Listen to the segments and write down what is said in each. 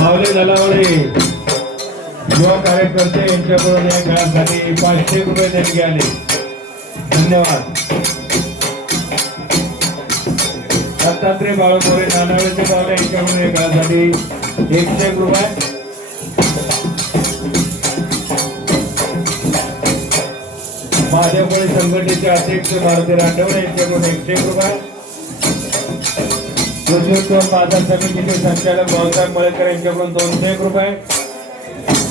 मावले दलावळे युवा कार्यकर्ते यांच्याकडून या खेळासाठी 500 रुपये देणगी आले. धन्यवाद. दत्तात्रय बाळमोरे नानावळेचे पावले यांच्याकडून या खेळासाठी 101 रुपये. महादेवकोळी संघटनेचे अध्यक्ष भारती राठोड यांच्याकडून 101 रुपये. कृषी बाजार समितीचे संचालक भाऊसाहेब मळेकर यांच्याकडून 201 रुपये.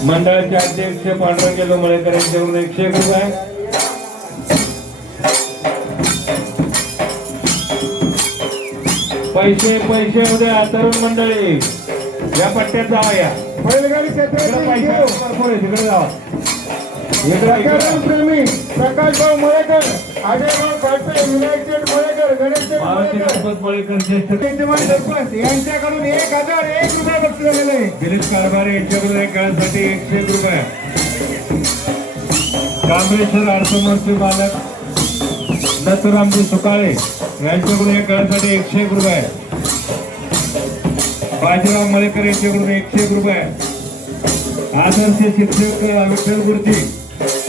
मंडळाचे अध्यक्ष पांडुरंग मळेकर यांच्याकडून 101 रुपये. पैसे पैसे उद्या तरुण मंडळी या पट्ट्यात जावा. या तिकडे जावा. प्रेमी प्रकाश भाऊ मळेकर, अजय भाऊ खडसे, युनायटेड मळेकर, गणेश मळेकर ज्येष्ठ सरपंच यांच्याकडून 1001 रुपये बक्षीस झालेले. गिरीश कारभार यांच्याकडून एक खेळासाठी 101 रुपये. कांबळेश्वर आरसोमरचे मालक दत्तरामजी सुकाळे यांच्याकडून एक खेळासाठी 101 रुपये. बाजीराव मळेकर यांच्याकडून 101 रुपये. आदर्श शिक्षक विठ्ठल गुरुजी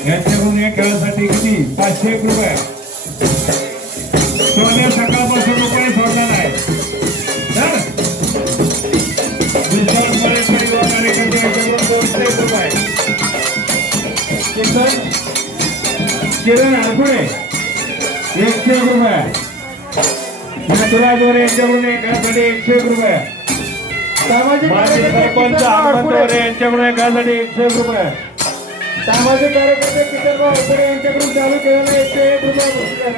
यांच्याकडून या खेळासाठी किती 501 रुपये. सोन्या सकाळपासून रुपये सोडला नाही. किरण आरखुडे 101 रुपये. नथुराज यांच्याकडून एक खेळासाठी 101 रुपये. सामाजिक सरपंच आमंत्रे यांच्याकडून एक खेळासाठी 101 रुपये. सामाजिक कार्यकर्ते किशोरभाऊ अवसरे यांच्याकडून चालू केलेला 101 रुपये बक्षीस झाले.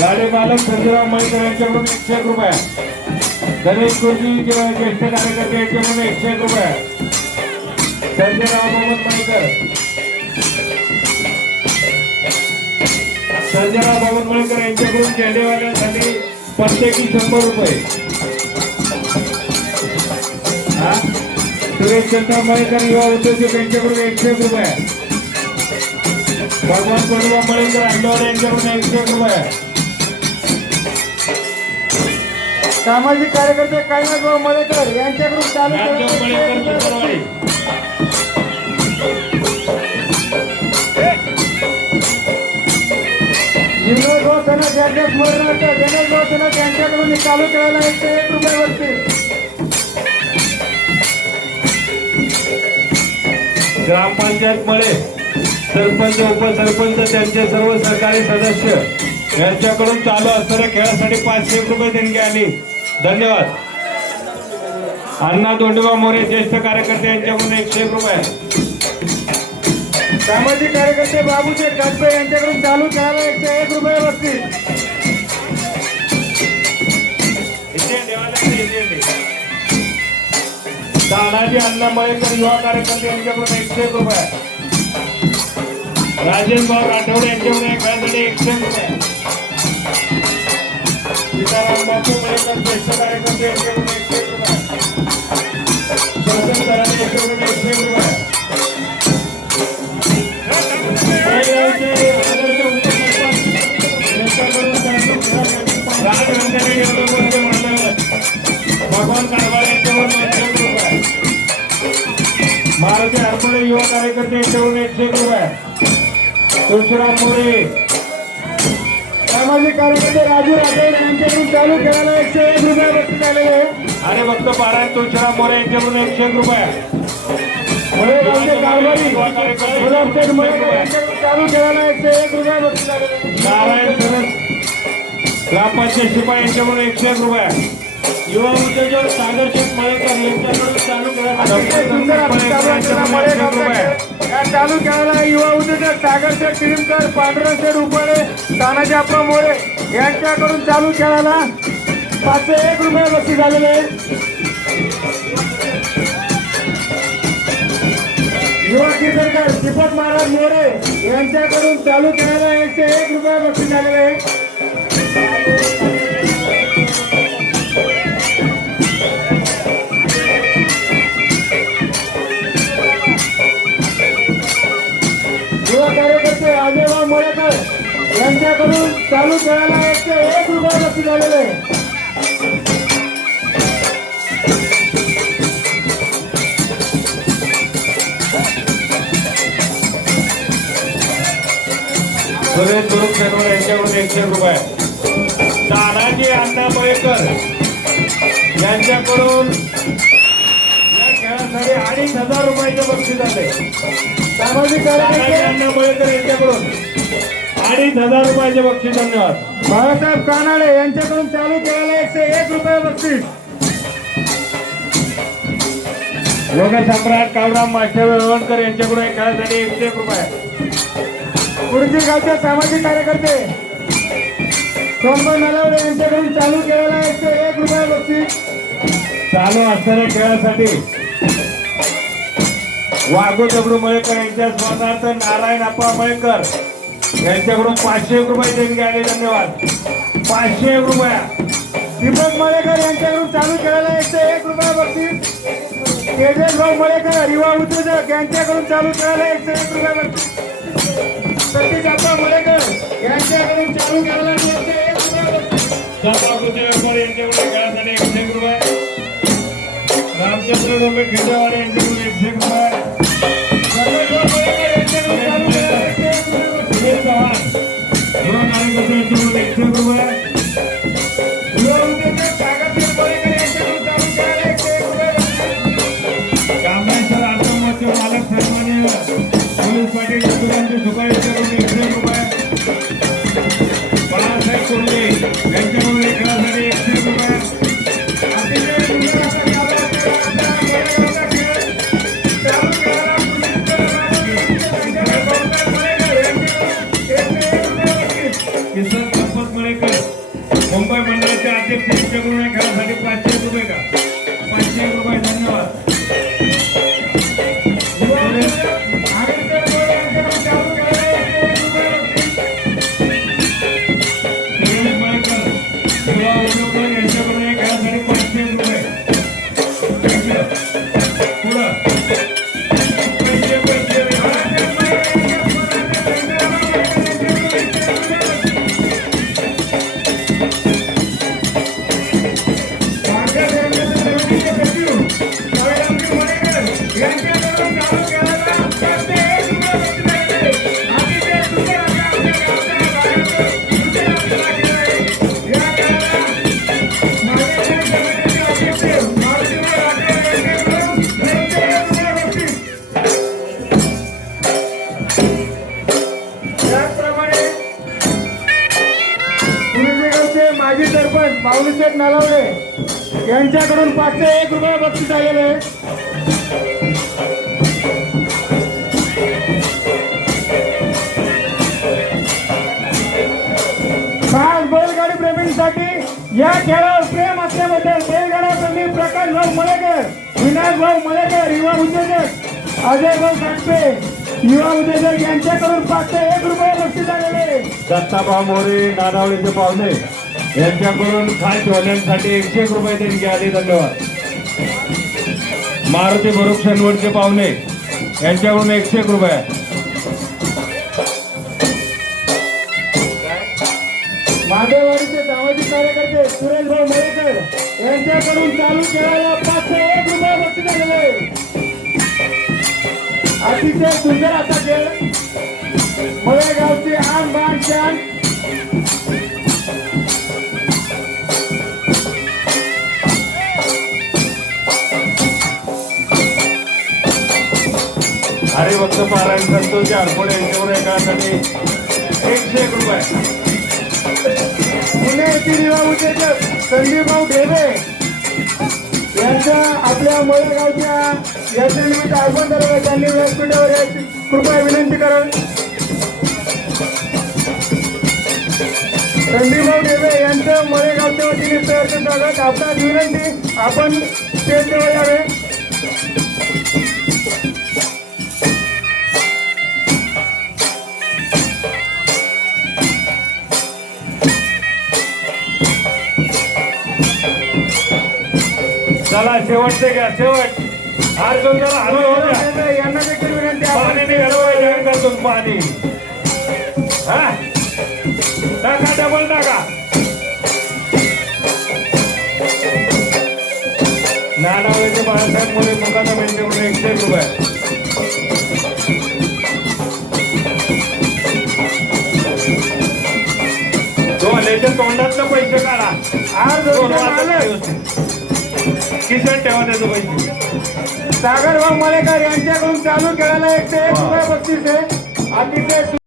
गाडी मालक संजयराव मळेकर यांच्याकडून 101 रुपये. गणेश गुरुजी ज्येष्ठ कार्यकर्ते यांच्याकडून 101 रुपये. संजयराव मळेकर यांच्याकडून झेंडेवाल्यांसाठी प्रत्येकी 100 रुपये. सुरेश चंद्र मळेकर युवा उद्योजक यांच्याकडून 101 रुपये. भगवान बडुआ मळेकर अंडोर यांच्याकडून 101 रुपये. सामाजिक कार्यकर्ते कैलास भाऊ मळेकर यांच्याकडून चालू यांच्याकडून चालू केलेला 101 रुपये बक्षीस. ग्रामपंचायत मध्ये सरपंच उपसरपंच त्यांचे सर्व सरकारी सदस्य यांच्याकडून चालू असणाऱ्या खेळासाठी 501 रुपये देणगी आली. धन्यवाद. अण्णा दोंडोबा मोरे ज्येष्ठ कार्यकर्ते यांच्याकडून 101 रुपये. सामाजिक कार्यकर्ते बाबूशेठ गाजबे यांच्याकडून चालू केलेला 101 रुपये बक्षीस. तानाजी अण्णा मळेकर युवा कार्यकर्ते यांच्याकडून 101 रुपये. राजेश भाऊ राठोड यांच्याकडून एक खेळासाठी 101 रुपये. सीताराम बापू मळेकर ज्येष्ठ कार्यकर्ते यांच्याकडून 101 रुपये. शोषण कराने यांच्याकडून 101 रुपये. भगवान कारभार यांच्याकडून 101 रुपये. मारुती हरपडे युवा कार्यकर्ते यांच्याकडून 101 रुपये. तुळशीराम मोरे. सामाजिक कार्यकर्ते राजू राठोड यांच्याकडून चालू केलेला 101 रुपये बक्षीस झालेले. आणि भक्त पारायण तुळशीराम मोरे यांच्याकडून 101 रुपये. मळेगावचे कारभारी गुलाबशेठ मळेकर यांच्याकडून चालू केलेला 101 रुपये बक्षीस झालेले. नारायण सरस ग्रामपंचायत शिपाई यांच्याकडून 101 रुपये. युवा उद्योजक सागरशेठ मळेकर यांच्याकडून चालू केलेला चालू केलेला युवा उद्योजक सागरशेठ किरीमकर, पांडुरंगशेठ उपळे, तानाजी अप्पा मोरे यांच्याकडून चालू केलेला 501 रुपये बक्षीस झालेले. युवा कीर्तनकार श्रीपत महाराज मोरे यांच्याकडून चालू केलेला 101 रुपये बक्षीस झालेले. युवा कार्यकर्ते अजय भाऊ मळेकर यांच्याकडून चालू केलेला 101 रुपये बक्षीस झालेले. सुरेश स्वरूप शर्मा यांच्याकडून 100 रुपये. तानाजी अण्णा मयेकर यांच्याकडून या खेळासाठी 2500 रुपयाचे बक्षीस आले. सामाजिक तानाजी कार्यकर्ते अण्णा मयेकर यांच्याकडून 2500 रुपयाचे बक्षीस. धन्यवाद. बाळासाहेब कानाडे यांच्याकडून चालू केलेला 101 रुपये बक्षीस. लोकसम्राट कावराम मास्टर वळवणकर यांच्याकडून या खेळासाठी 101 रुपये. कुर्जी गावचे सामाजिक कार्यकर्ते सोमवार नलावडे यांच्याकडून चालू केलेला 101 रुपये बक्षीस. चालू असणाऱ्या खेळासाठी वाघू दगडू मळेकर यांच्या स्मरणार्थ नारायण अप्पा मळेकर यांच्याकडून 501 रुपये देणगी आले. धन्यवाद. 501 रुपया. दीपक मळेकर यांच्याकडून चालू केलेला 101 रुपये बक्षीस. तेजसभाऊ मळेकर युवा उद्योजक यांच्याकडून चालू केलेला 101 रुपये बक्षीस. सतीश अप्पा मळेकर यांच्याकडून चालू केलेला 101 रुपये बक्षीस. सभापती व्यापारी यांच्याकडून खेळासाठी 101 रुपये. रामचंद्र डोंबे खेडेवाडे यांच्याकडून 101 रुपये. सर्वेश्वर मळेकर यांच्याकडून चालू केलेला 101 रुपये बक्षीस. सुनील चव्हाण युवा कार्यकर्ते यांच्याकडून 101 रुपये. युवा उद्योजक सागरदेव मळेकर यांच्याकडून चालू केलेला 101 रुपये बक्षीस. कामेश्वर आश्रमाचे मालक सन्माननीय पोलीस पाटील यांच्याकडून सुपारी यांच्याकडून 101 रुपये. बाळासाहेब कोल्हे यांच्याकडून या खेळासाठी 101 रुपये. अतिशय सुंदर असा चालू असलेला मळेगावचा खेळ चालू केलेला गौतम मळेकर यांच्याकडून 101 रुपये बक्षीस. किसन संपत मळेकर मुंबई मंडळाचे अध्यक्ष यांच्याकडून या खेळासाठी 501 रुपये का 501 रुपये. धन्यवाद. युवा उद्योजक आगरकर गोळे यांच्याकडून चालू केलेला 101 रुपये बक्षीस. सुरेश मळेकर युवा उद्योजक यांच्याकडून या खेळासाठी 501 रुपये. पुढं पैसे पैसे माजी सरपंच माऊलीशेठ नालावडे यांच्याकडून 501 रुपये बक्षीस आलेले आहे. खास बैलगाडी प्रेमींसाठी या खेळावर प्रेम असल्याबद्दल बैलगाडा प्रेमी प्रकाश भाऊ मळेकर, विनायक भाऊ मळेकर युवा उद्योजक, अजय भाऊ साठपे युवा उद्योजक यांच्याकडून 501 रुपये बक्षीस आलेले आहे. दत्ताभाऊ मोरे नानावळीचे पाहुणे यांच्याकडून खास झोल्यांसाठी 101 रुपये देणगी आली. धन्यवाद. मारुती बरुख शनवडचे पाहुणे यांच्याकडून 101 रुपये. माधववाडीचे सामाजिक कार्यकर्ते सुरेश भाऊ मळेकर यांच्याकडून चालू केलेला 501 रुपये बक्षीस आलेले आहे. अतिशय सुंदर असा खेळ मळेगावची आन बान शान. हरिभक्त पारायण संतोष आरकोडे यांच्यावर एकासाठी 101 रुपये. पुणे येथील युवा उद्योजक संदीपभाऊ ढेबे यांच्या आपल्या मळेगावच्या यात्रेनिमित्त आगमन झालं. त्यांनी व्यासपीठावर यायची कृपया विनंती करावी. संदीपभाऊ ढेबे यांचं मळेगावच्या वतीने सहर्ष स्वागत. आपणास विनंती आपण स्टेजवर यावे. चला शेवटचे घ्या. शेवट हार घेऊन जरा हलवा होत्या यांना देखील विनंती आपण पाणी हलवाय जॉईन करतो. पाणी हा टाका डबल टाका. नानावळीचे बाळासाहेब मोरे मुकादम यांच्याकडून 101 रुपये. त्याच्या तोंडातनं पैसे काढा. आज दोन दोनशे वाजता मालक व्यवस्थित. खिशात ठेवा त्याचे पैसे. सागरभाऊ मलेकर यांच्याकडून चालू केलेला 101 रुपये 35 आहे. अतिशय